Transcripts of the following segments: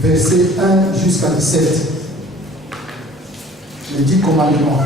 Verset 1 jusqu'à 17. Les 10 commandements.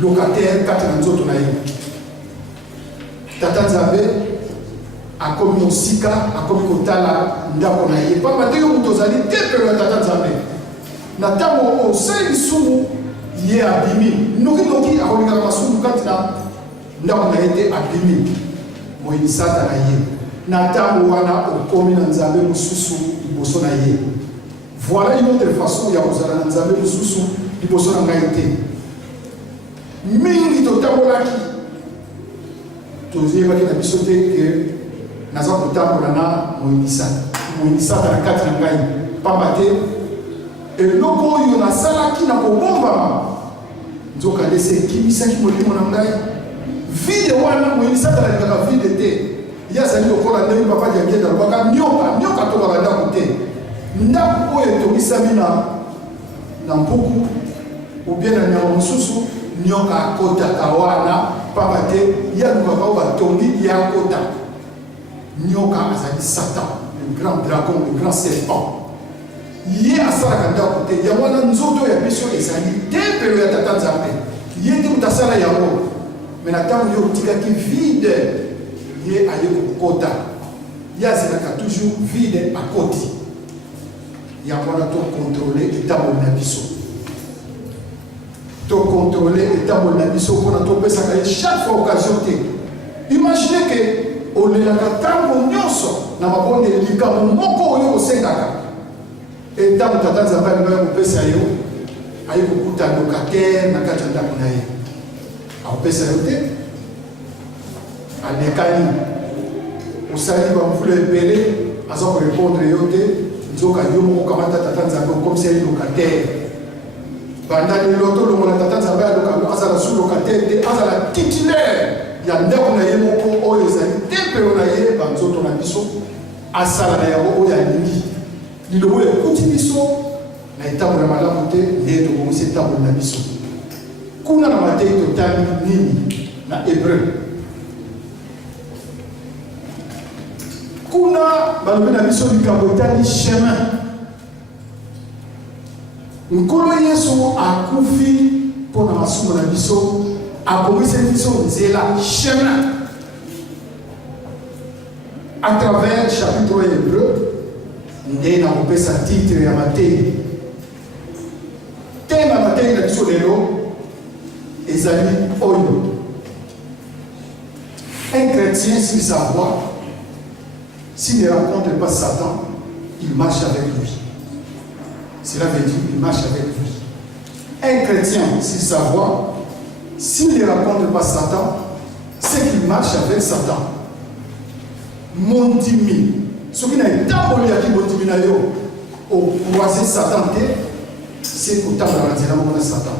Locataire, Tata Nzambe a commis au Sika, a commis au Tala, ndako na ye. Pas maté yo mutozali tepelo ya Tata Nzambe. Na tamo o sali sumu ye abimi. Noki a kolika masumu katina ndako na ye abimi. Moyi sata na ye. Na tamo wana o komi na Nzambe mususu liboso na ye. Voilà une autre façon ya kozala na Nzambe mususu liboso na ngai te. Mingi totambolaki toziyebaki na biso te ke naza kotambola na moyinisata na kati na ngai pamba te eloko oyo nasalaki na kobombama nzoka lese ekimisaki molimo na ngai vide wana moyinisata nalingaka vide te ye azali lokola ndenge papa diangeli alobaka nyoka tobaka ndako te ndako oyo etomisami na mpuku ubie na nyama mosusu nyoka akotaka wana pamba te yalukaka oyo batongi ya akota nyoka azali Satan, le grand dragon, le grand serpent. Ye asalaka ndako te yango wana nzoto ya biso ezali tempelo ya Tata Nzambe ye te mutasala yango me na ntango yo otikaki vide ye aye kokota ye azelaka toujours vide akoti yango wana tokontrole etamboli na biso tokontrole etamboli na biso mpona topesaka ye chaque fois occasion te. Imaginez ke olelaka ntango nyonso na mabonde likambo moko oyo osengaka ntango Tata Nzambe alingi akopesa yo aye kokuta locataire na kati ya ndako na ye akopesa yo te alekani osali bamvula ebele aza korépondre yo te nzoka yo moko kamata Tata Nzambe okomisi ye locataire banda lelo tolongola Tata Nzambe azala su locataire te azala titulaire ya ndako na ye moko oyo ezali tempelo na ye banzoto na biso asala na yango oyo alingi lilobo ekuti biso na etambo na malamu te nde tokongisi etambo na biso kuna na Mateyi totali nini na Hébreu kuna balobi na biso likambo etali chemin nkolo Yesu akufi mpona masumu na biso abongisi biso nzela chemin à travers chapitre Hébreu nde na kopesa titre ya Mateyi thème ya Mateyi na biso lelo ezali oyo un chrétien s'il s'il ne rencontre pas Satan il marche avec lui. cela veut dire qu'il marche avec lui. Un chrétien, s'il savoir, s'il ne rencontre pas Satan, c'est qu'il marche avec Satan. Mondimi. Ce qui n'a pas été qui Mondimi au croisé Satan, c'est au temps de Satan.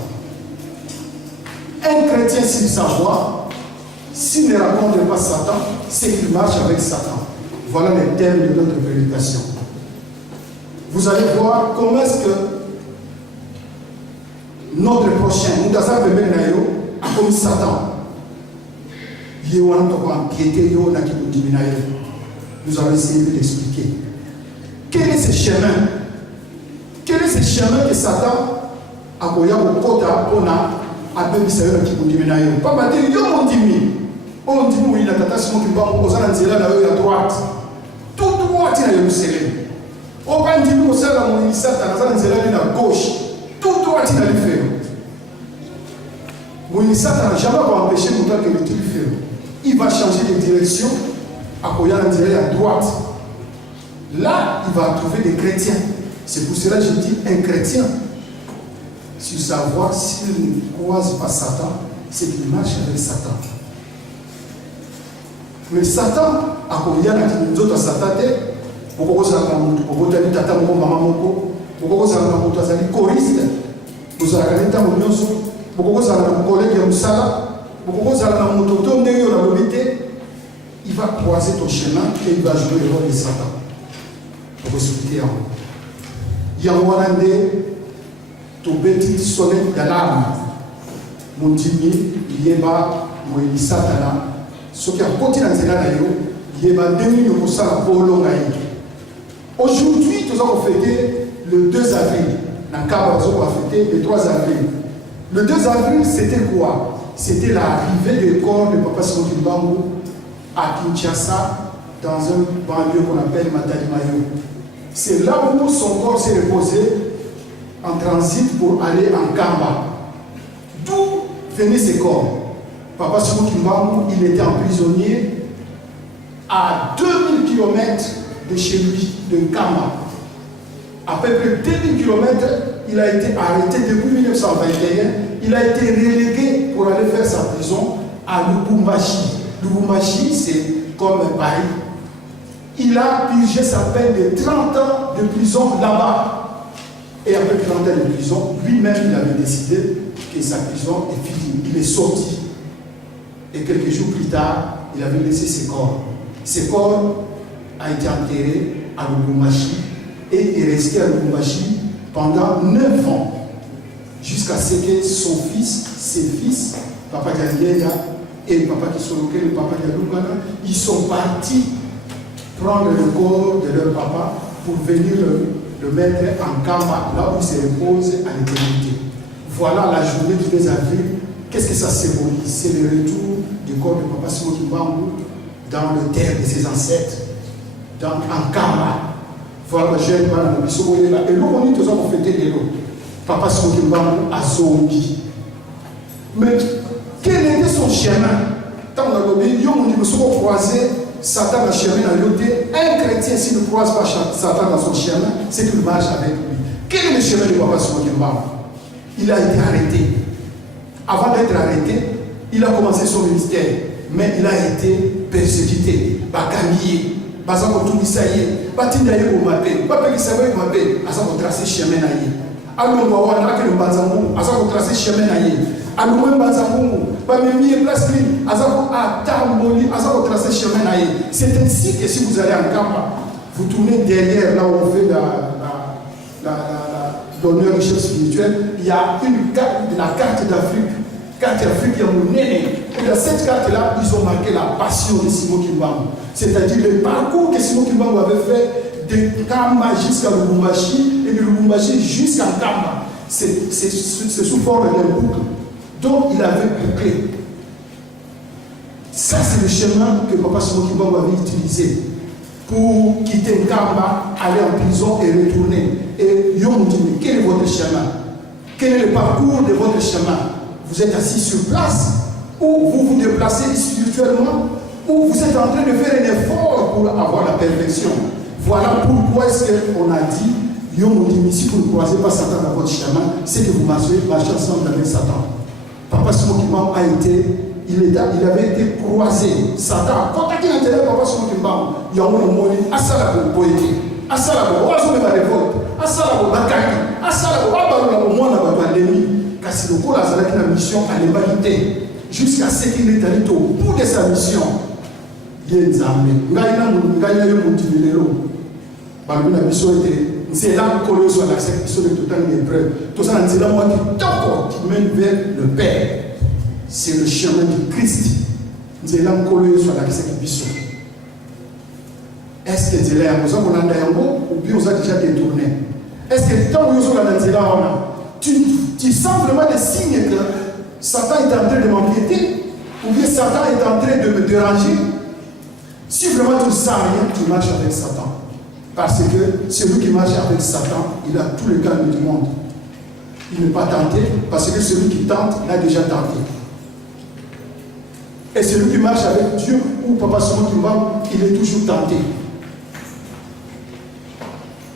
Un chrétien, s'il savoir, s'il ne rencontre pas Satan, c'est qu'il marche avec Satan. Voilà les thèmes de notre prédication. Vous allez voir comment est-ce que notre prochain, nous comme Satan, nous allons essayer de l'expliquer. Quel est ce chemin? Quel est ce chemin que Satan a koya au kota pona abebisa qui vous dimina yo? Pas mater yo mon dimi. On dit oui la tata simo ki ba ko za nzela na yo ya droite. Tout droite na yo selé. On va dire que ça la mon Satan na nzela na gauche. Tout droite na le faire. Mon Satan n'a jamais empêché mon temps que le truc fait. Il va changer de direction à koya nzela à droite. Là, il va trouver des chrétiens. C'est pour cela que je dis un chrétien. Sur savoir s'il ne croise pas Satan, c'est qu'il marche avec Satan. Mais Satan, à combien nous autres Satan, pourquoi vous avez tata mon maman moko, pourquoi vous avez choriste, vous avez un état monioso, pourquoi vous avez un collègue Moussala, pourquoi vous avez un mototo, il va croiser ton chemin et il va jouer le rôle de Satan. Pour vous expliquer. Il y a un moment to beti sonnette d'alarme. Mon dîner, il y a un satana. Ce qui a continué à dire, il y a un demi pour ça pour l'ongaï. Aujourd'hui, nous avons fêté le 2 avril. Dans le cas où on va fêter le 3 avril. Le 2 avril, c'était quoi? C'était l'arrivée du corps de Papa Simon Kimbangu à Kinshasa, dans un banlieue qu'on appelle Matadi-Mayo. C'est là où son corps s'est reposé en transit pour aller en Kamba. D'où venaient ces corps? Papa Simon Kimbangu, il était emprisonné à 2000 km de chez lui, de Kamba. À peu près 2000 km, il a été arrêté depuis 1921. Il a été relégué pour aller faire sa prison à Lubumbashi. Lubumbashi, c'est comme Paris. Il a purgé sa peine de 30 ans de prison là-bas. Et après 30 ans de prison, lui-même, il avait décidé que sa prison est finie. Il est sorti. Et quelques jours plus tard, il avait laissé ses corps. Ses corps a été enterré à Lubumbashi et est resté à Lubumbashi pendant 9 ans. Jusqu'à ce que son fils, ses fils, Papa Diangueya et Papa Kisoloke et Papa Dialoukana, ils sont partis prendre le corps de leur papa pour venir le mettre en Kamba, là où il se repose à l'éternité. Voilà la journée du 2 avril. Qu'est-ce que ça symbolise? C'est le retour du corps de Papa Simon Kimbangu dans le terre de ses ancêtres, en Kamba. Voilà le jeune man à Bissoboye là. Et nous, on est tous en fêter les lots. Papa Simon Kimbangu a Zongi. Mais quel était son chemin? Tant on a dit, on a croisé Satan a chemin à l'auté. Un chrétien, s'il ne croise pas Satan dans son chemin, c'est qu'il marche avec lui. Quel est le chemin de Papa Simon Kimbangu? Il a été arrêté. Avant d'être arrêté, il a commencé son ministère, mais il a été persécuté, bacanier, bazako tout isaïe, batindaye au mapé, pas qui savait au mapé, azako tracé chemin naïe. Alors on va voir que le bazango, azako tracé chemin naïe. Alors même bazango, pas même mis place clean, azako atamboli, azako tracé chemin naïe. C'est ainsi que si vous allez en Kamba, vous tournez derrière là où on fait l'honneur du chef spirituel, il y a une carte, la carte d'Afrique. Carte d'Afrique, il y a mon néné. Et dans cette carte-là, ils ont marqué la passion de Simon Kimbangu. C'est-à-dire le parcours que Simon Kimbangu avait fait de Kamba jusqu'à Lubumbashi et de Lubumbashi jusqu'à Kamba. C'est sous forme d'un boucle. Donc il avait bouclé. Ça, c'est le chemin que Papa Simon Kimbangu avait utilisé pour quitter Kamba, aller en prison et retourner. Et Yomutini, quel est votre chemin? Quel est le parcours de votre chemin? Vous êtes assis sur place, ou vous vous déplacez spirituellement, ou vous êtes en train de faire un effort pour avoir la perfection. Voilà pourquoi est-ce qu'on a dit Si vous ne croisez pas Satan dans votre chemin, c'est que vous marchez ensemble avec Satan. Papa Simon Kimbangu il avait été croisé. Satan, quand il a été Papa Simon Kimbangu, il y a un moment où Asala pour poétique, Asala pour oiseau de la révolte, Asala pour Bakaki, Asala pour Abalou, au moins la l'ennemi. Car c'est le coup là, c'est la mission à l'humanité. Jusqu'à ce qu'il est allé au bout de sa mission. Il y a des armées. La mission était. C'est là que sur la section de total épreuve. Tout ça, c'est là qui mène vers le Père. C'est le chemin du Christ. C'est là que sur la section. Est-ce que c'est là ou bien on a déjà détourné? Est-ce que tant que tu sens vraiment des signes que Satan est en train de m'empiéter ou bien Satan est en train de me déranger? Si vraiment tu ne sens rien, tu marches avec Satan. Parce que celui qui marche avec Satan, il a tout le calme du monde. Il n'est pas tenté, parce que celui qui tente l'a déjà tenté. Et celui qui marche avec Dieu, ou Papa Simon Kimbangu, il est toujours tenté.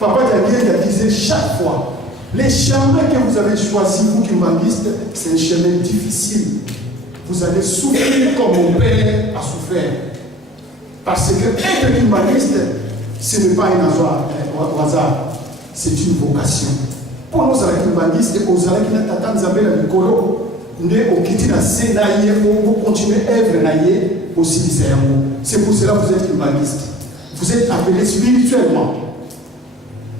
Papa Diagué disait chaque fois, les chemins que vous avez choisis, vous Kimbanguistes, c'est un chemin difficile. Vous allez souffrir comme mon père a souffert. Parce que être Kimbanguiste, ce n'est pas un hasard, c'est une vocation. Pour nous, Kimbanguistes, aux Alaki Natatan Zambela Mikolo, nous avons continuer à œuvrer aussi. C'est pour cela que vous êtes Kimbanguistes. Vous êtes appelés spirituellement.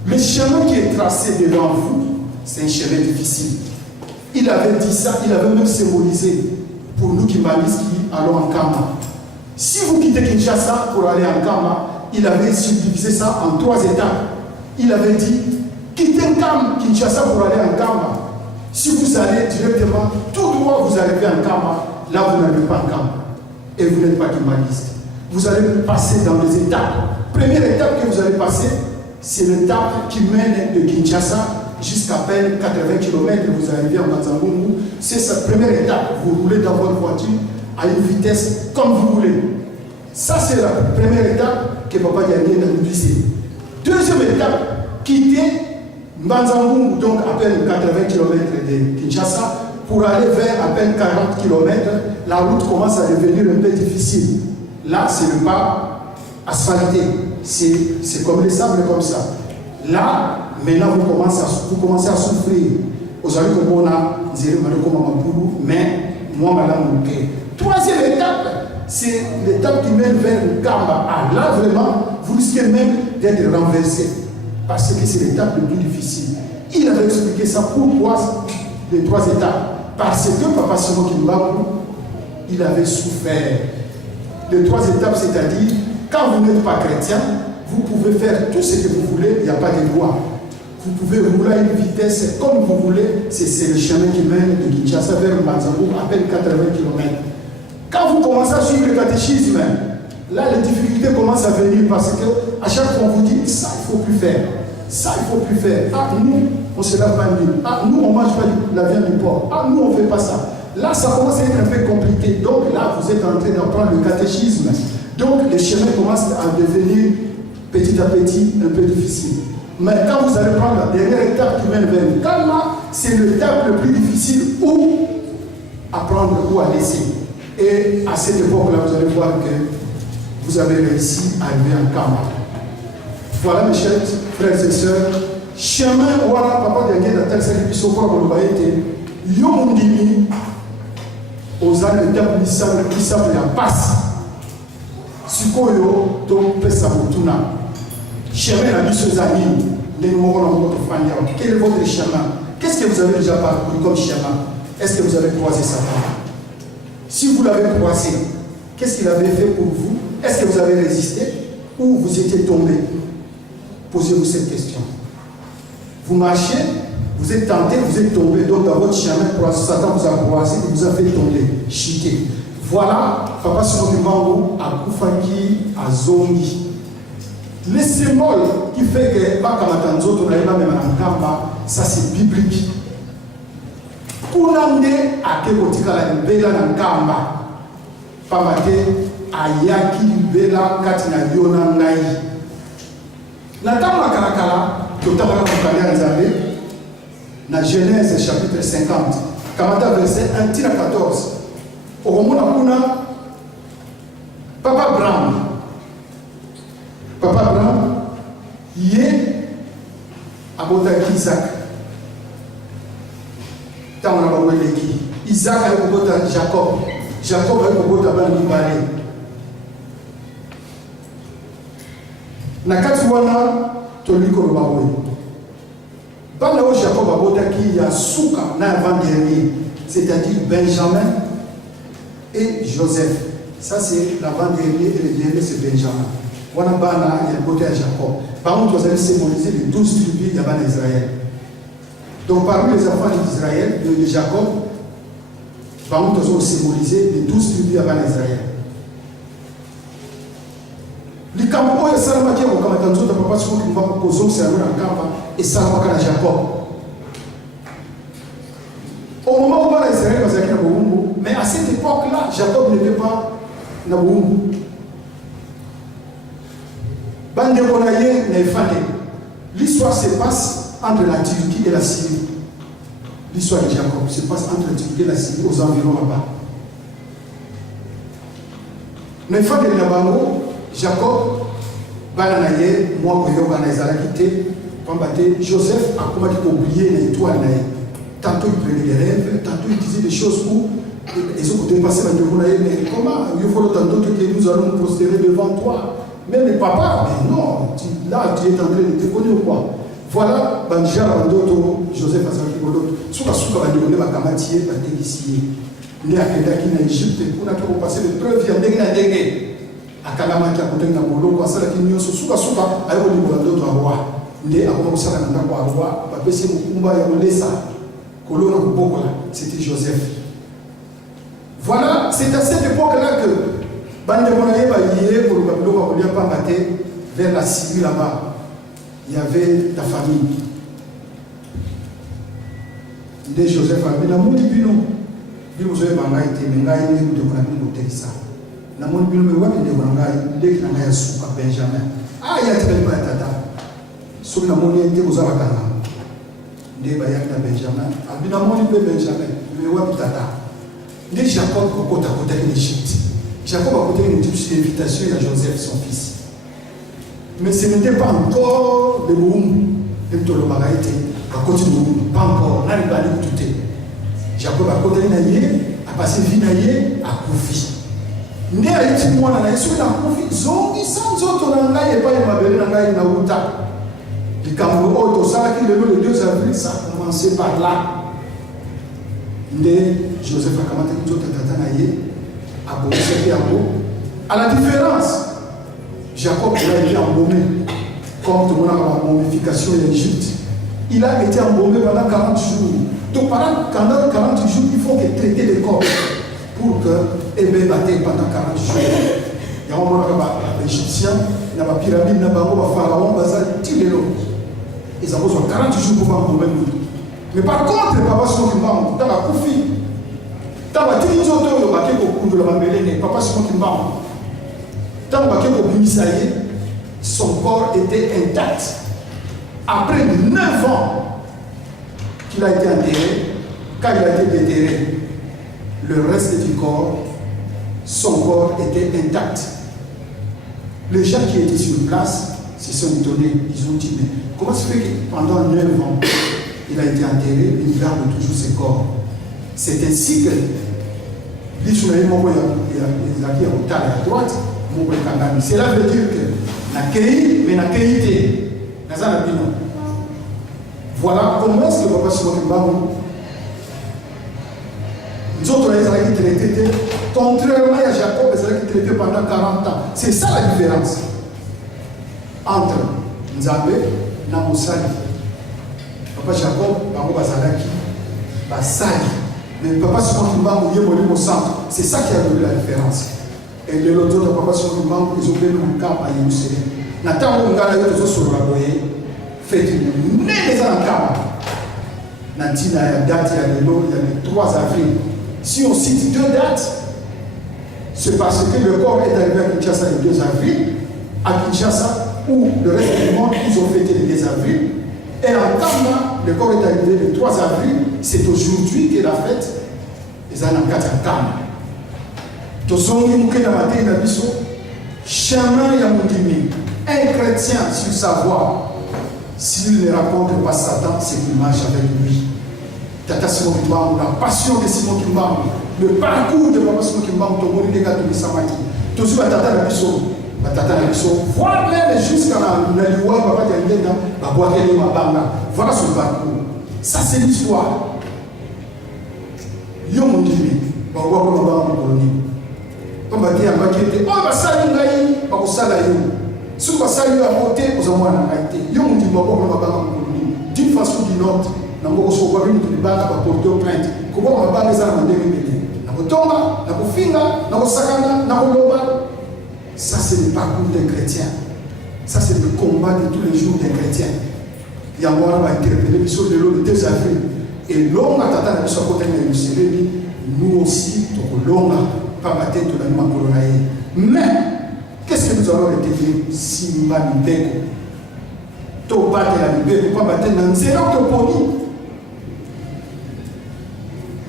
Le chemin qui est tracé devant vous, c'est un chemin difficile. Il avait dit ça, il avait même symbolisé pour nous Kimbanguistes qui allons en Kama. Si vous quittez Kinshasa pour aller en Kama, il avait subdivisé ça en 3 étapes. Il avait dit, quittez Kinshasa pour aller en Kama. Si vous allez directement, tout droit, vous arrivez en Kama, là vous n'arrivez pas en Kama. Et vous n'êtes pas Kimbanguiste. Vous allez passer dans les étapes. Première étape que vous allez passer, c'est l'étape qui mène de Kinshasa jusqu'à peine 80 km. Vous arrivez en Banzangungu. C'est sa première étape. Vous roulez dans votre voiture à une vitesse comme vous voulez. Ça, c'est la première étape que Papa Diagué a utilisée. Deuxième étape, quitter Mbanzangungu, donc à peine 80 km de Kinshasa, pour aller vers à peine 40 km. La route commence à devenir un peu difficile. Là, c'est le pas asphalté. C'est comme les sables comme ça. Là, maintenant, vous commencez à souffrir. Vous allez comme on a, mais moi, madame, troisième étape, c'est l'étape qui mène vers le Kamba. Ah, là, vraiment, vous risquez même d'être renversé. Parce que c'est l'étape la plus difficile. Il avait expliqué ça. Pourquoi les 3 étapes? Parce que Papa Simon Kimbangu, il avait souffert. Les 3 étapes, c'est-à-dire, quand vous n'êtes pas chrétien, vous pouvez faire tout ce que vous voulez, il n'y a pas de loi. Vous pouvez rouler à une vitesse comme vous voulez. C'est le chemin qui mène de Kinshasa vers Mbanzangungu, à peine 80 km. Quand vous commencez à suivre le catéchisme, là les difficultés commencent à venir parce qu'à chaque fois on vous dit ça il ne faut plus faire, ça il ne faut plus faire. Ah nous on ne se lave pas nu, ah nous on ne mange pas la viande du porc, ah nous on ne fait pas ça. Là ça commence à être un peu compliqué. Donc là vous êtes en train d'apprendre le catéchisme. Donc les chemins commencent à devenir petit à petit un peu difficiles. Mais quand vous allez prendre la dernière étape qui mène vers le Kama, c'est l'étape le plus difficile où apprendre ou à laisser. Et à cette époque-là, vous allez voir que vous avez réussi à arriver en Kama. Voilà, mes chers frères et sœurs, chemin où Papa Diagué n'a tel salut qui s'offre pour le baïté, Yomundini, aux ânes d'étape qui savent la passe. Sikoyo, donc Pesabutuna. Chemin la mission Zani, les mots dans votre famille. Quel est votre chemin? Qu'est-ce que vous avez déjà parcouru comme chemin? Est-ce que vous avez croisé Satan? Si vous l'avez croisé, qu'est-ce qu'il avait fait pour vous? Est-ce que vous avez résisté ou vous étiez tombé? Posez-vous cette question. Vous marchez, vous êtes tenté, vous êtes tombé. Donc dans votre chemin, Satan vous a croisé et vous a fait tomber, chuter. Voilà, Papa Simon Kimbangu a Koufaki, a Zongi. Le symbole qui fait que ça c'est biblique. Kunande akekotika la libela na nkamba pamate ayaki libela kati na yona ngai na tama kalakala Totala Mukanya Nzambe, dans Genèse chapitre 50, Kamata verset 1 à 14. Au moment où Papa Abraham, il est à Botaki Isaac. Tant on a Isaac a eu Jacob. Jacob a eu Balé. Nakati wana toliko lobawe. Bana o Jacob a Botaki ya Souka na avant-dernier, c'est-à-dire Benjamin et Joseph. Ça c'est l'avant-dernier et le dernier c'est Benjamin. Wana bana il y a côté à Jacob. Par contre, vous allez symboliser les 12 tribus d'Israël. Donc parmi les enfants d'Israël, de Jacob, par contre, nous allons symboliser les 12 tribus d'Israël. Les camps et Salama qui ont commenté dans papa sur qui va poser c'est un camp et Salama à Jacob. Au moment où Israël va aller à mais à cette époque-là, Jacob n'était pas na Boumou. L'histoire se passe entre la Turquie et la Syrie. L'histoire de Jacob se passe entre la Turquie et la Syrie, aux environs là-bas. Mais fin de Nabango, Jacob, Bananaye, moi, Joseph a commencé à oublier l'étoile. Tantôt il prenait des rêves, tantôt il disait des choses où ils ont dépassé la Devonaye. Mais comment il faut tantôt que nous allons nous prosterner devant toi? Même le papa, mais non, là tu es en train de te connaître ou quoi? Voilà, Joseph a dit, Souka Bandone Bakamatier, Batégissier. Il est à Kedaki en Égypte, on a toujours passé le preuve, il y a des dégués. À Kalamaki, à côté de Namolo, à Salakini, Souka, à Yolibando, à Roi. Il est à Salakanda, à Roi, à Bessie Mukumba, à Olesa, Colonna Bokola, c'était Joseph. Voilà, c'est à cette époque-là que Bandemonaye Baye, pour le Babylon, vers la Syrie là-bas. Il y avait ta famille. De Joseph a dit, la monde bino, bino zoe bangai te mengai ne de kona bino tekisa. La monde bino me wapi de bangai de kina ngai suka Benjamin. Ah ya te ba tata. So na monde de kozala kana. De ba ya Benjamin. Abina monde be Benjamin, me wapi tata. De Jacob ko kota kota en Égypte. Jacob a côté une invitation à Joseph son fils. Mais ce n'était pas encore le boum de Tolomaraïté. À côté de boum, pas encore. N'a pas dit tout. Jacob a côté naïe, a passé vie naïe, à Koufi. Né à été moi na naïe, na Koufi, zongi sans autre nangaï et pas une mabelle nangaï na Outa. Le Cameroun, au Tosala qui le 2 avril, ça a commencé par là. Né Joseph a commencé tout tata naïe, à Bobo, à la différence. Jacob a été embaumé, comme tout le monde a la momification en Égypte. Il a été embaumé pendant 40 jours. Donc pendant 40 jours, il faut qu'il traite les corps pour que Ébé batte pendant 40 jours. Il y a un moment où l'Égyptien, il y a la pyramide, il y a le pharaon, il y a ils ont besoin de 40 jours pour embaumer. Mais par contre, papa, si on va dans la Koufi, dans la Trinité, papa, si on va tant que son corps était intact. Après 9 ans qu'il a été enterré, quand il a été déterré, le reste du corps, son corps était intact. Les gens qui étaient sur place se sont étonnés. Ils ont dit, mais comment se fait que pendant 9 ans, il a été enterré, il garde toujours ses corps? C'est ainsi que l'Israël il a dit à droite. Cela veut dire que la Kéi, mais la Kéité, voilà comment est-ce que Papa Simon Mbamou, nous autres les Israélites traités, contrairement à Jacob, les Israélites traités pendant 40 ans. C'est ça la différence entre Nzambe et Moussali. Papa Jacob, Bango Bazalaki, Basali, mais Papa Simon Mbamou, Yémoli au centre. C'est ça qui a donné la différence. Et de l'autre côté, Papa sur le banc, ils ont fait un camp à Yerushalayim. Nathan Mungala est toujours sur la boye. Fait une nez en camp. Natina, il y a date, il y a le 3 avril. Si on cite 2 dates, c'est parce que le corps est arrivé à Kinshasa le 2 avril. À Kinshasa, où le reste du monde, ils ont fêté le 2 avril. Et en Kamba, le corps est arrivé le 3 avril, c'est aujourd'hui que la fête est en 4 Kamba. Tozongi mukena matin na biso, chemin ya mundimi. Un chrétien sur sa voie, s'il ne rencontre pas Satan, c'est qu'il marche avec lui. Tata Simon Kimbangu, la passion de Simon Kimbangu, le parcours de Papa Simon Kimbangu, Tomori de Gatoumi Samaki. Tout ce Tata Nabiso, Tata Nabiso, voire même jusqu'à la Liwa, Papa Tiangena, la boîte de Mabanga. Voilà son parcours. Ça, c'est l'histoire. Yo Mundimi, Bawa Mabanga Colonie. Comme a dit à Makete, oh, bah ça, il y a pas ça là. Si vous avez à côté, vous avez un arrêté. Vous avez dit d'une façon ou d'une autre, vous avez reçu une bague pour porter plainte. Comment on va les amener vous tomba, vous finga, vous sakana, vous loba. Ça, c'est le parcours d'un chrétien. Ça, c'est le combat de tous les jours d'un chrétien. Il y a un mois, on va interpeller sur le 2 avril. Et l'homme a tata sur côté de Mussolini, nous aussi, l'homme pas battu de la nuit colonaïe. Mais, qu'est-ce que nous allons retenir si nous avons un béco? To battre la libération, pas battre dans zéro toponi.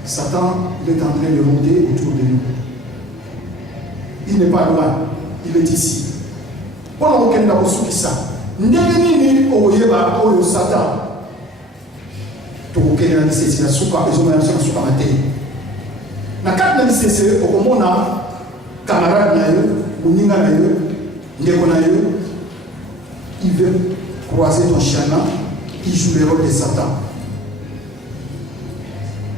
Satan, il est en train de rôder autour de nous. Il n'est pas loin, il est ici. Pendant qu'on a reçu ça, Ndeni oyeba oyo Satan. To kokena na sisi na suka ezo na suka matin. Na kati na sisi okomona camarade na yo, muninga na yo, ndeko na yo, il veut croiser ton chemin, il joue le rôle de Satan.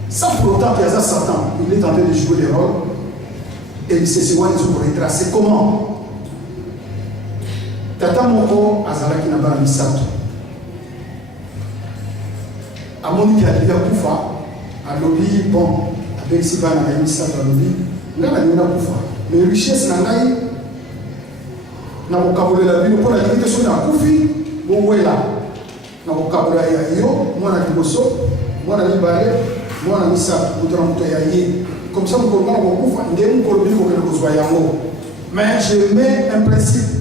Sans pour autant qu'il y a Satan, il est en train de jouer le rôle et il sait ce qu'on est retracer. Comment? Tata moko azalaki na bana misato. Amoni ki aliya kufa, alobi bon, avec si bana na misato alobi, ngana nina kufa. Mais richesse na ngai na kokabolela bino mpona likite so na kufi bowela na kokabola ya yo mwana liboso mwana libale mwana misato moto na moto ya ye comme ça mokolo mwana kokufa nde mokolo bino kokende kozwa yango. Mais je mets un principe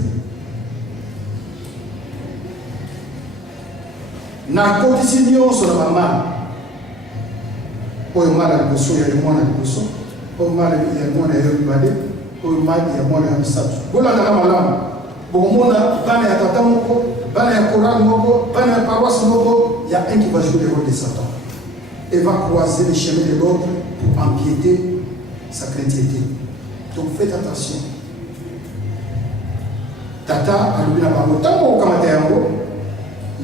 na kotisi nyonso na bamana oyo mwana liboso ya mwana liboso oyo mwana ya mwana ya libale oyo mwana ya mwana ya misato bolanda na malamu bokomona bana ya tata moko bana ya korali moko bana ya paroisse moko ya un qui va jouer le rôle de Satan et va croiser les chemins de l'autre pour empiéter sa chrétienté. Donc faites attention. Tata alobi na bango ntango okamata yango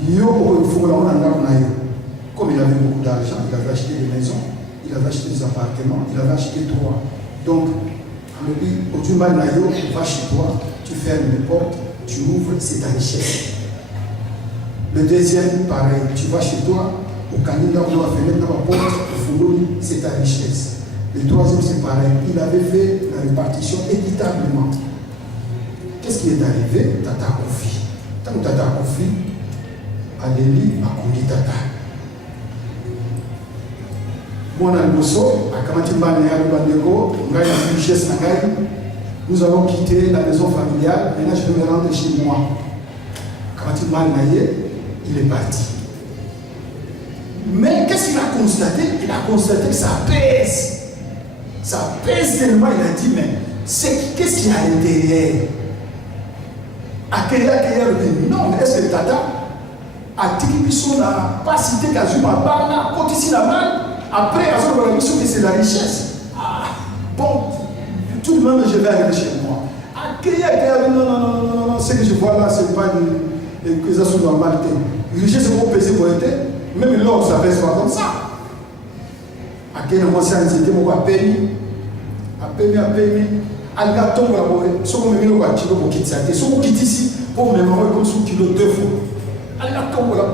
yo okofungola ngo na ndako na yo. Comme il avait beaucoup d'argent, il avait acheté des maisons, il avait acheté des appartements, il avait acheté 3. Donc alobi otumbali na yo, va chez toi, tu fermes les portes, tu ouvres, c'est ta richesse. Le deuxième, pareil, tu vas chez toi, au candidat, on va fenêtre dans la porte, c'est ta richesse. Le troisième, c'est pareil, il avait fait la répartition équitablement. Qu'est-ce qui est arrivé? Tata Kofi. Tant que Tata Kofi, Alélie a conduit Tata. Moi, dans le bosso, à Kamatimba, richesse, nous allons quitter la maison familiale. Maintenant, je vais me rendre chez moi. Kamatimba, il est parti. Mais qu'est-ce qu'il a constaté? Il a constaté que ça pèse. Ça pèse tellement, il a dit, mais qu'est-ce qu'il y a à l'intérieur? À quel âge non, mais est-ce que Tata a dit qu'il n'a pas cité Kazuma Bana, quand ici la main, après, que c'est la richesse. Ah, bon, tout de même, je vais arriver chez moi. À quel âge non, ce que je vois là, ce n'est pas que ça soit normal. La richesse, c'est pour peser pour être. Même l'or, ça pèse pas comme ça. À quel moment ça c'était mon peine, al gâteau la boue, ce qu'on me met au kilo pour quitter ça, ce qu'on quitte ici pour me mémorer comme sous kilo 2 fois. Al gâteau la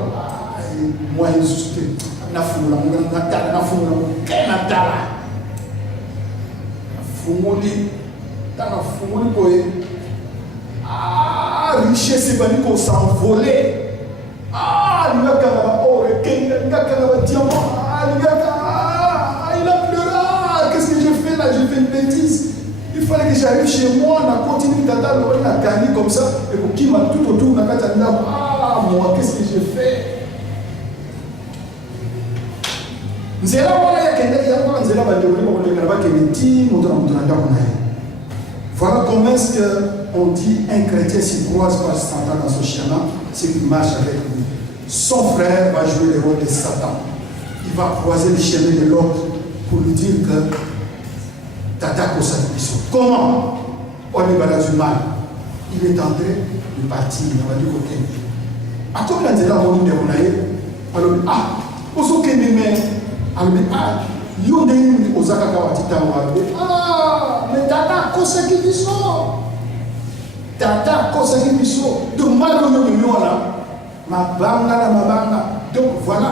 moi je suis na fumula mon natala na fumula quel natala fumuli tana fumuli boye ah richesse c'est pas ni qu'on s'envoler ah il a quand or il a quand diamant ah il a pleuré qu'est-ce que j'ai fait là, j'ai fait une bêtise. Il fallait que j'arrive chez moi, on a continué d'attendre, on a gagné comme ça, et pour qui m'a tout autour, on a dit, ah, moi, qu'est-ce que j'ai fait? nzela wana yakendaki yango nzela bandeko bakolekana bakende ti moto na moto na ndako na ye. Voilà comment est-ce qu'on dit un chrétien s'il croise par Satan dans son chemin, c'est qu'il marche avec lui. Son frère va jouer le rôle de Satan. Il va croiser le chemin de l'autre pour lui dire que Tata Kosakiso. Comment? On est dans du mal. Il est en train de partir, on va du côté. À quoi on a dit là, on dit alors, ah, on s'en fait mais alors, ah, yon de Osaka Kawatita, ah, mais Tata Kosakiso. Tata Kosakiso. De mal au milieu là. Ma banga. Donc voilà.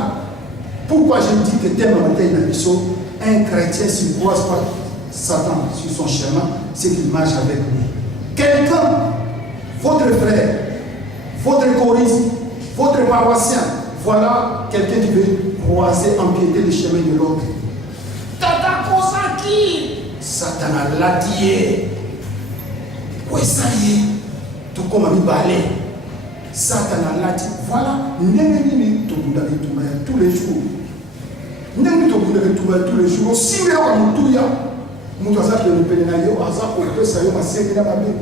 Pourquoi je dis que tel un chrétien s'il croise pas Satan sur son chemin, c'est qu'il marche avec lui. Quelqu'un, votre frère, votre choriste, votre paroissien, voilà quelqu'un qui veut croiser, empiéter le chemin de l'autre. Tata Kosaki, Satan a l'attiré. Oui, ça y est, tout comme un balai. Satan a l'attiré. Voilà, tous les jours. Tous les jours. Si vous avez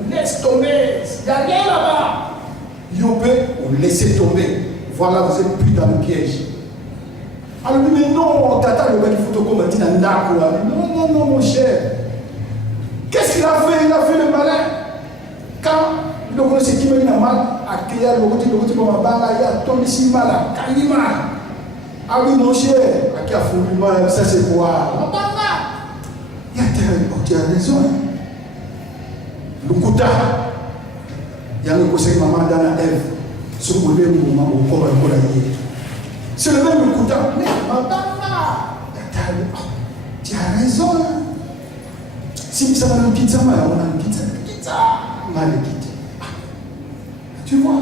laisse tomber. Il n'y a rien là-bas. On laisse tomber. Voilà, vous êtes plus dans le piège. Alors, mais non, Tata, le mec, il faut combattre dans le non, mon cher. Qu'est-ce qu'il a fait? Il a fait le malin. Quand le gros c'est qui m'a mal, à créer le côté comme un banga, il a tombé si mal, quand il m'a. Ah oui, mon cher, à qui a foutu mal, ça c'est quoi? Un banga. Tu as raison. Le Kouta, il y a le conseil maman dans la Ève, ce qu'on veut au moment où on va le c'est le même Kouta. Mais tu as raison. Si ça va nous quitter, on a une pizza. Mal quitté. Tu vois,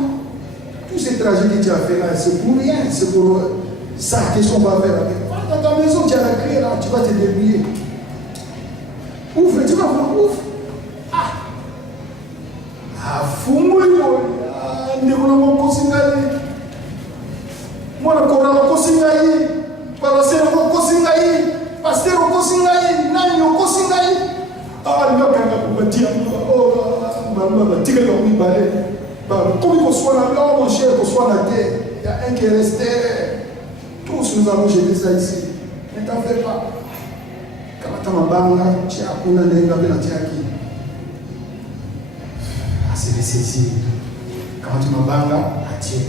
tous ces trajets que tu as fait là, c'est pour rien, c'est pour ça. Qu'est-ce qu'on va faire avec? Dans ta maison, tu as la clé là, tu vas te débrouiller. Ouvre, tu vas voir, ouvre. Ah, fou-moi, ndekona kosingaye. Mwana kora kosingaye. Parasera kosingaye. Pasteur kosingaye. Nani kosingaye. Ah, lui a quand même dit, oh, tirez dans le balai. Comme il soit là, mon cher, qu'on soit la terre, il y a un qui est resté. Tous nous allons jeter ça ici. Ne t'en fais pas. Quand tu as ma banga, tu as un qui c'est de saisir. Quand tu m'as banga, attire.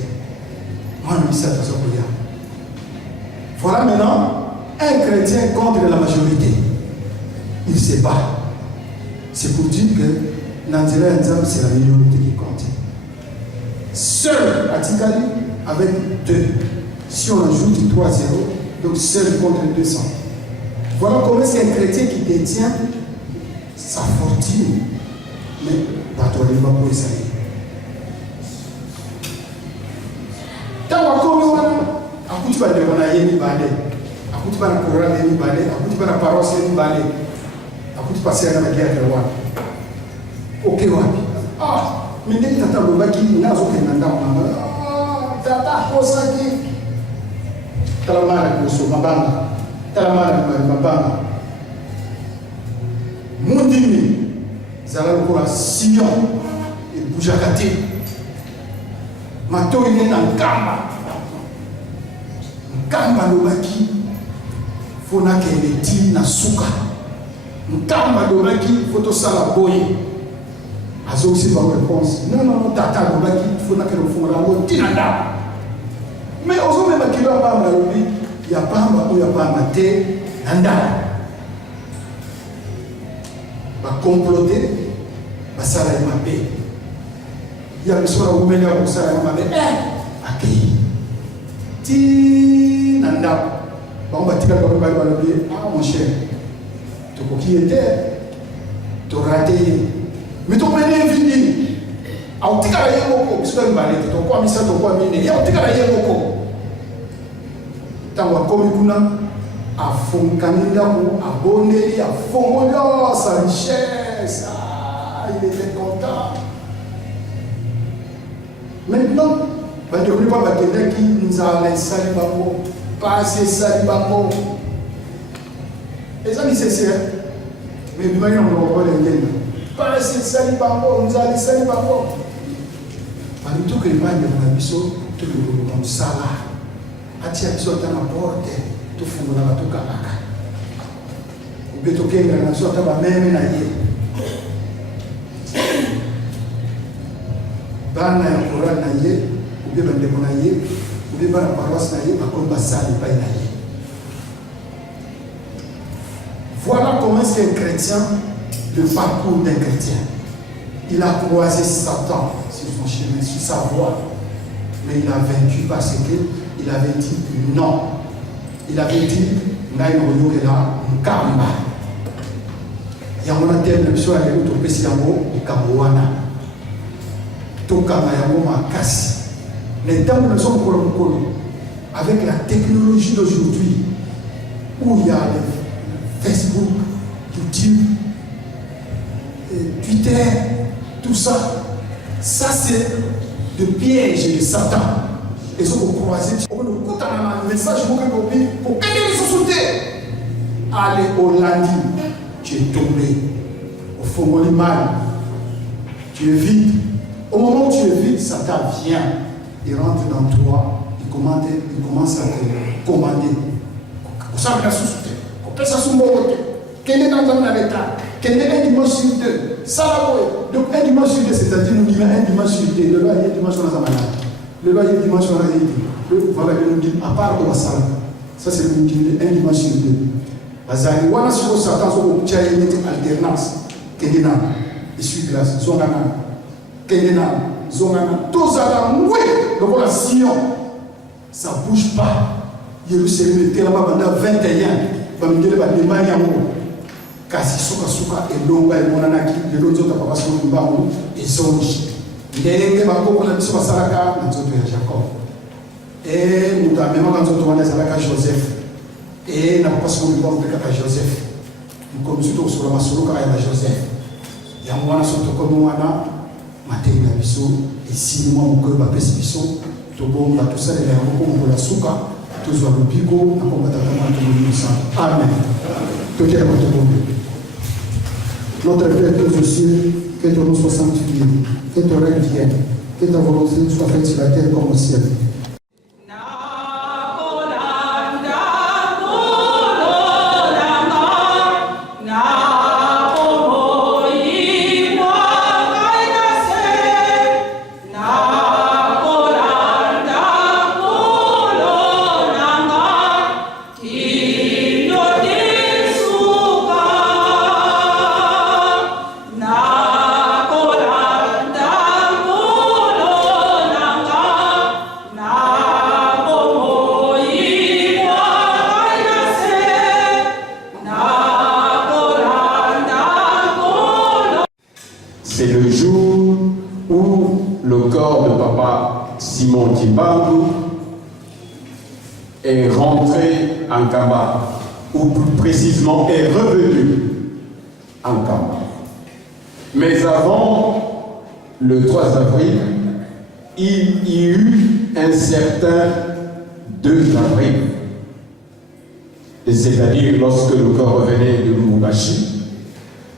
Moi, je me dis ça de ça. Voilà maintenant un chrétien contre la majorité. Il ne sait pas. C'est pour dire que Nanzela Nzam, c'est la minorité qui compte. Seul Atikali avec 2. Si on ajoute 3-0, donc seul contre 200. Voilà comment c'est un chrétien qui détient sa fortune. Mais pas toi, il va pas essayer. Tant qu'on a tu vas demander une balai, tu vas courir une balai, tu vas paroisse une balai, tu vas passer à la guerre de roi. Ok, ah, mais dès que tu as le bac, il n'a aucun endroit. Ah, tata, Kosaki. Talamara, Koso, Mabanga. Talamara, Mabanga. Mundimi, Zalakoura, Sion, et Boujakati. Mato, il est en Kamba. Kamba lobaki fona keleti na suka Kamba lobaki photo sala boye azo aussi par réponse non tata lobaki fona que le fona ngo tinanda mais ozo même kilo pamba lobi ya pamba ou ya pamba te nanda ba comploter ba sala mabe ya misora umenya ko sala mabe akei ti nanda bon batika ko ba lobi mon cher to ko qui était to raté mais to mene fini au tika la yemo ko biso ba lete to ko amisa to ko amine ya tika la yemo ko tanwa komi kuna afonkanida ko aboneli afongola sa richesse il était content maintenant ba de ko ba kende ki nzala sali bango passer sali bango Les amis sincères, mais vous voyez, on va les pas c'est sali bango, nous allons sali bango. Par tout que les gens de la biso, tout le monde comme ça là. Atia biso dans la porte, tout fond dans la tout kalaka. Ou bien tout qu'il y a dans sorte de même na yé. Bana ya Coran na yé, ou bien bande na yé, ou bien bana paroisse na yé, ba comme sali pa na yé. Voilà comment est-ce qu'un chrétien, le parcours d'un chrétien. Il a croisé Satan sur son chemin, sur sa voie. Mais il a vaincu parce qu'il avait dit non. Il avait dit, Naïnoyolela, Nkamba. Yamona tel le psau avec le Pesiamo, Kamoana. Tokama Yamoma Kassi. Les temps où nous sommes avec la technologie d'aujourd'hui, où il y a les Facebook, YouTube, Twitter, tout ça, ça c'est de piège de Satan. Et ce qu'on croise, on nous coûte un message pour que les sociétés. Allez au lundi, tu es tombé au fond du mal, tu es vide. Au moment où tu es vide, Satan vient, il rentre dans toi, il commence à te commander. Ça va la société. Ça sous mon côté. Quel est dans un état? Quel est un dimanche sur deux? Ça donc un dimanche sur deux, c'est-à-dire nous disons un dimanche sur deux. Le loi est dimanche dans la malade. Le loi est dimanche dans la malade. Voilà, nous disons à part de la salle. Ça c'est le un dimanche sur deux. Azali, on a sur Satan, on a une alternance. Quel est là? Essuie-glace, Zongana. Quel est là? Zongana. Tous à la mouée. Donc voilà, Sion. Ça ne bouge pas. Jérusalem était là-bas pendant 21 ans. Bamingele bademani yango kasi suka elonga emonanaki lelo nzoto papa so mbango ezongi ndenge bakoko na biso basalaka na nzoto ya Jacob mutu amemaka nzoto wana ezalaka Joseph na papa so mbango mpe kaka Joseph mokomisi tokosola masolo kaka ya Joseph yango wana so tokomi wana matei na biso esili mwa mokoyo bapesi biso tobomba tosalela yango mpo mokola suka. Tous le pico, Amen. Notre Père tous aux cieux, que ton nom soit sanctifié, que ton règne vienne, que ta volonté soit faite sur la terre comme au ciel. C'est le jour où le corps de papa Simon Kimbangu est rentré en Kamba, ou plus précisément est revenu en Kamba. Mais avant le 3 avril, il y eut un certain 2 avril, c'est-à-dire lorsque le corps revenait de Lubumbashi,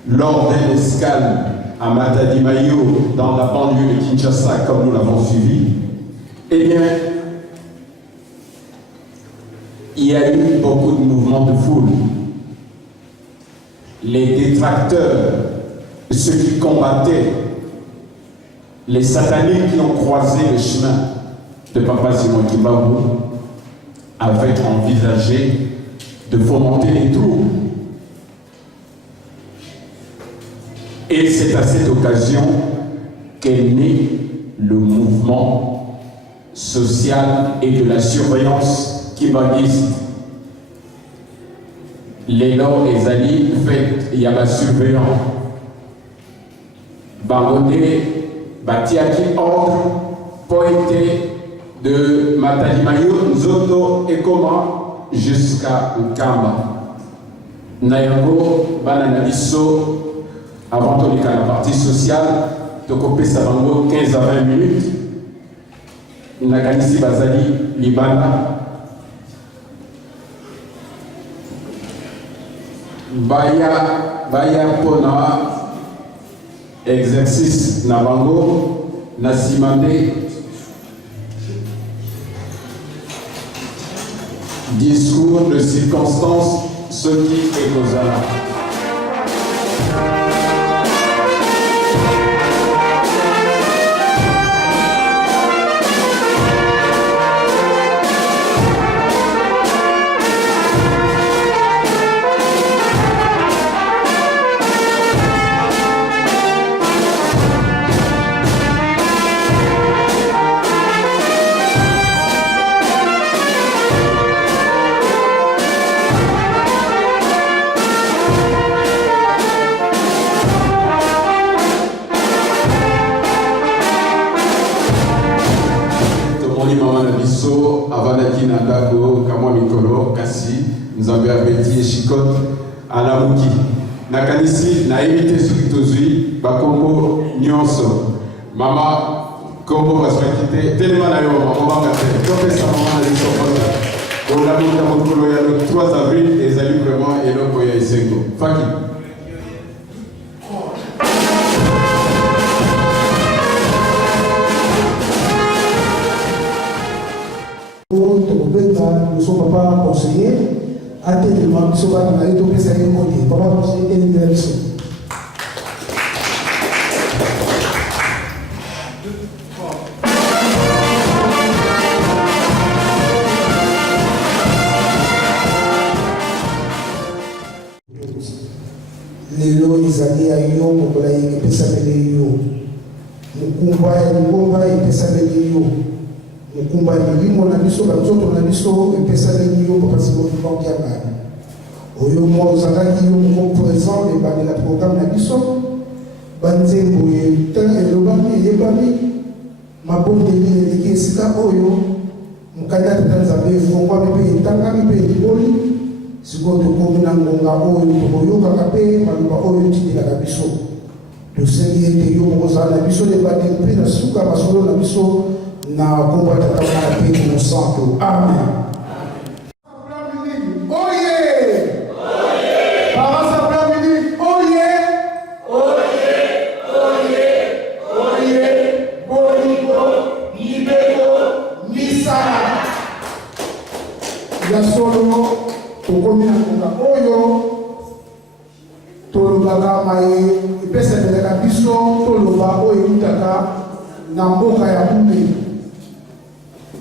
lors d'une escale à Matadi-Mayo, dans la banlieue de Kinshasa, comme nous l'avons suivi, eh bien, il y a eu beaucoup de mouvements de foule. Les détracteurs, ceux qui combattaient, les sataniques qui ont croisé le chemin de Papa Simon Kimbangu, avaient envisagé de fomenter les troubles. Et c'est à cette occasion qu'est né le mouvement social et de la surveillance kimbanguiste. Les lois et Ali fait il y a la surveillance. Bangonde Batiaki ordre pointé de Matadi-Mayo, Nzoto et Koma jusqu'à Nkamba. Nayango Bananaliso. Avant de la partie sociale, de couper sa bango 15 à 20 minutes. Naganisi Bazali Libana. baya pona exercice na bango na simande discours de circonstance ce qui est causal. Avandaki na ndako kamwa mikolo kasi nzambe abeti eshikot alamuki nakanisi na évité soki tozwi bakombo nyonso mama kombo bazwaki te telema na yo mama obanga te topesa mama na biso kota olamuka mokolo ya le 3 avril ezali vraiment eloko ya esengo faki Nous sommes papa conseiller, à tellement, nous sommes pas dans les papa conseiller et une direction. Les lois, ils allaient à Yon, pour la y pesa bele yo. Mukumba ya ngomba ipesa bele yo. Mukumba milimo na biso bazoto na biso epesa bele yo parce que nous banque ya bana. Oyo mo ozalaki yo mo présent et ba la programme na biso. Banzembo ye tan elobami yebami mabombe ni ki esika oyo mukanya tanzabe fongwa pepe tangami pe liboli. Sikoto komina ngonga oyo tokoyoka kape maluba oyo tidila biso toseli ete yo mokozala na biso lebate mpe na suka basolo na biso na komba tata na pe no santo amen. Tokomina konga oyo tolobaka maye epeselelaka biso toloba oyo eutaka na mboka ya bumbe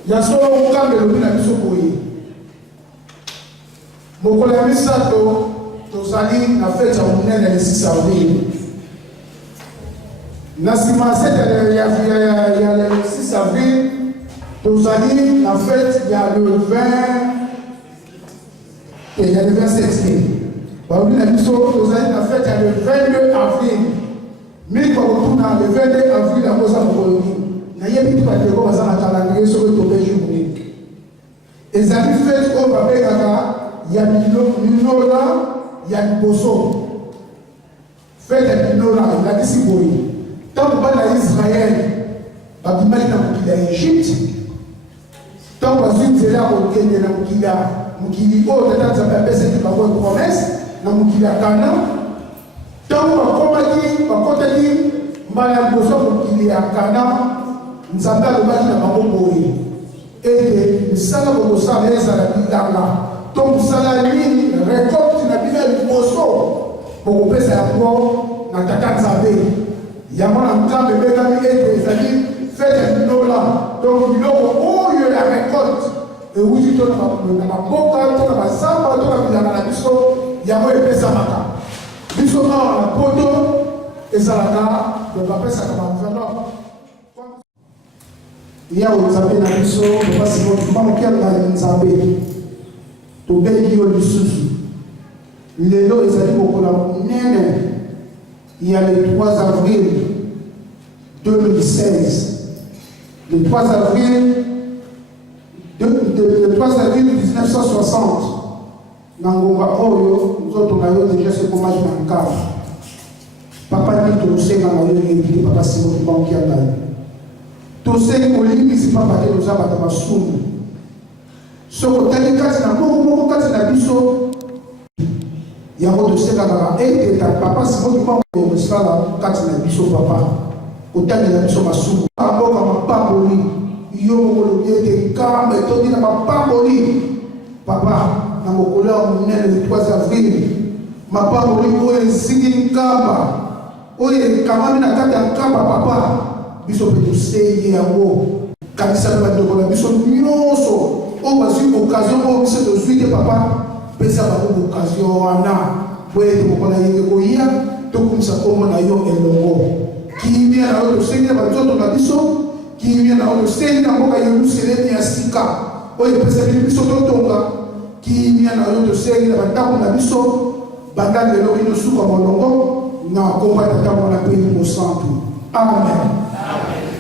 ya solo mokambe elobi na biso boye mokolo ya misato tozali na fete ya monene ya 6 avril na nsima sete ya 6 avril tozali na fete ya le 20 et il y a le 27 mai. Bah, on a dit que nous allons la fête le 22 avril. Mais quand on a le 22 avril, la chose à nous n'a pas dit que nous allons calendrier sur le tombé journée. Et ça dit fête au Babé Kaka, il y a Minora, il y a Bosso. Fête à Minora, il a dit si vous tant qu'on va à Israël, bah, il m'a dit qu'il y a Égypte. Tant qu'on va suivre là, on gagne dans qu'il y a. Mukili o tata nzambe apesaki bango promesse na mukili ya Kana ntango bakotaki mbala ya liboso mokili ya Kana nzambe alobaki na bango boye ete misala bokosala ezala bilanga to mosala nini récolte na bino ya liboso bokopesa yango na tata nzambe yango na nzambe ebengami ete ezali fete binola donc biloko oyo ya récolte euti to na maboka to na basamba to na bilanga na biso yango epesamaka biso awa na poto ezalaka donc bapesaka bavalo yawe nzambe na biso bapasi bamokianga nzambe tobengi yo lisusu lelo ezali mokola monene ya le 3 avril 2016 le 3 avril le 3 avril 1960, Nangonga Oyo, nous autres, on a eu déjà ce hommage dans le cadre. Papa dit tout ce qu'on a eu, papa Simon Banki Andaï. Tout ce qu'on a eu, c'est papa qui nous a battu à Soum. Ce qu'on a eu, c'est un peu de biso. yango toseka kaka ete papa simoki mbango kosala kati na biso papa kotalela biso masumu mboka mapamboli yo mokolobi ete nkamba etondi na mapamboli papa na mokolo ya monene le 3 avril mapamboli oyo ezingi nkamba oyo ekamami na kati ya nkamba papa biso mpe toseye yango kanisana bandeko na biso nyonso oyo bazwi occasion oyo biso tozwi te papa pesa bango occasion wana po ete mokola yenge koya tokumisa kombo na yo elongo kimia na oyo tosengi na banzoto na biso kimia na oyo tosengi na mboka yerusalemi ya sika oyo epesaki biso totonga kimia na oyo tosengi na bandako na biso banda lelo kino suka molongo na kombo ya tata mwana mpe mosantu amen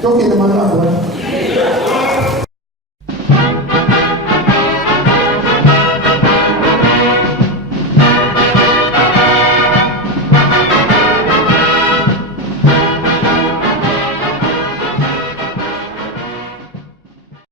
tokende malamu